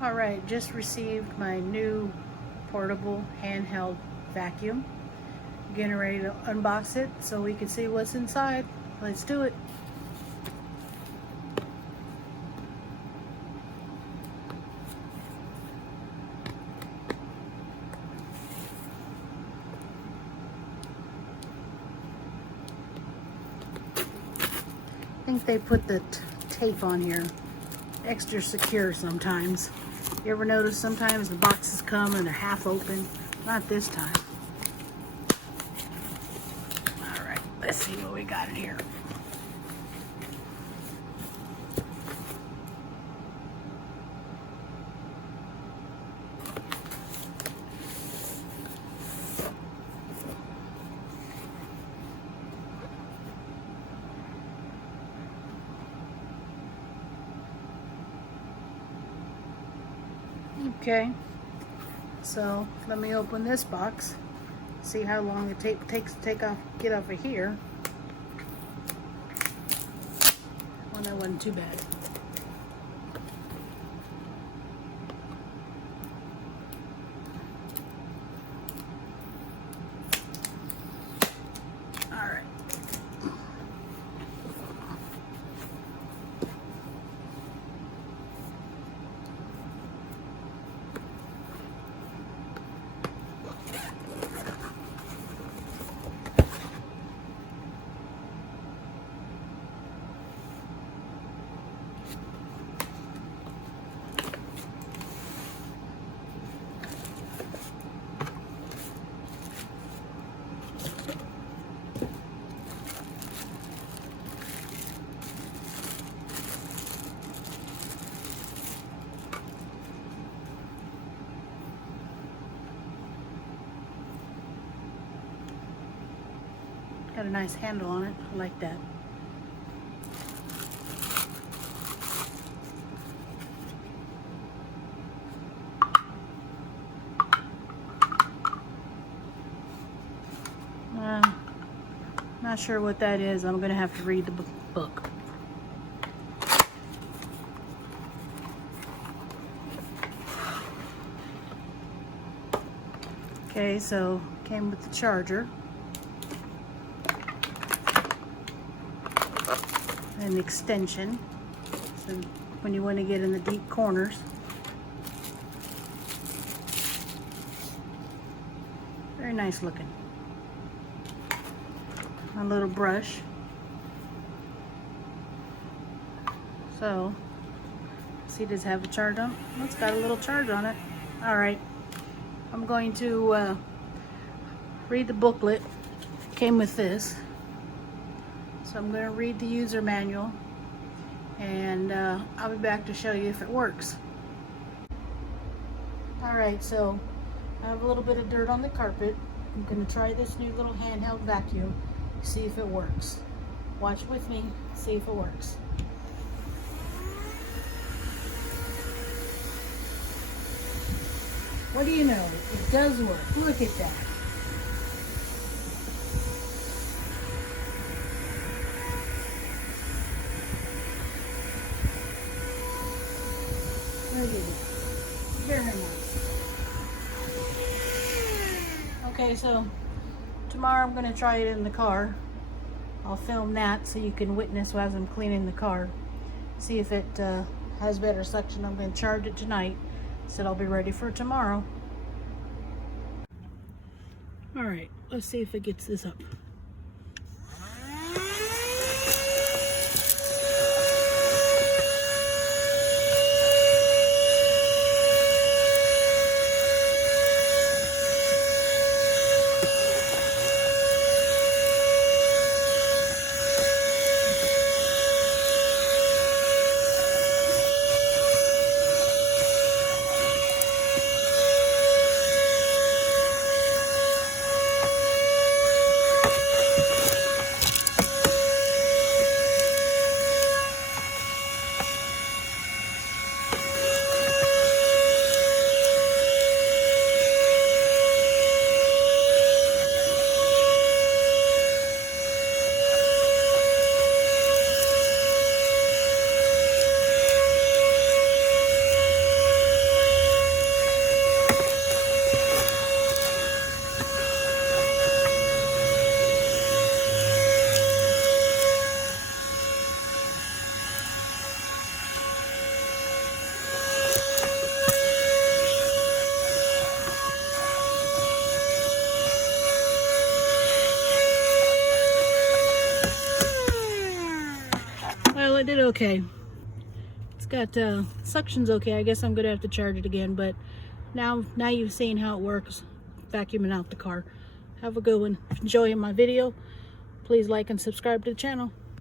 Alright, just received my new portable handheld vacuum. Getting ready to unbox it so we can see what's inside. Let's do it. I think they put the tape on here extra secure sometimes. You ever notice sometimes the boxes come and they're half open? Not this time. Alright, let's see what we got in here. Okay, so let me open this box, see how long it takes to get off of here. Well, that wasn't too bad. All right. Got a nice handle on it. I like that. Not sure what that is. I'm gonna have to read the book. Okay, so came with the charger. An extension, so when you want to get in the deep corners. Very nice looking. A little brush. So, see, does it have a charge on? Oh, it's got a little charge on it. All right, I'm going to read the booklet. Came with this. So I'm going to read the user manual, and I'll be back to show you if it works. Alright, so I have a little bit of dirt on the carpet. I'm going to try this new little handheld vacuum, see if it works. Watch with me, see if it works. What do you know? It does work. Look at that. Look at it. Very nice. Okay, so tomorrow I'm going to try it in the car. I'll film that so you can witness as I'm cleaning the car. See if it has better suction. I'm going to charge it tonight, so I'll be ready for tomorrow. Alright, let's see if it gets this up. okay. It's got suction's okay. I guess I'm gonna have to charge it again, but now you've seen how it works vacuuming out the car. Have a good one. If you're enjoying my video, please like and subscribe to the channel.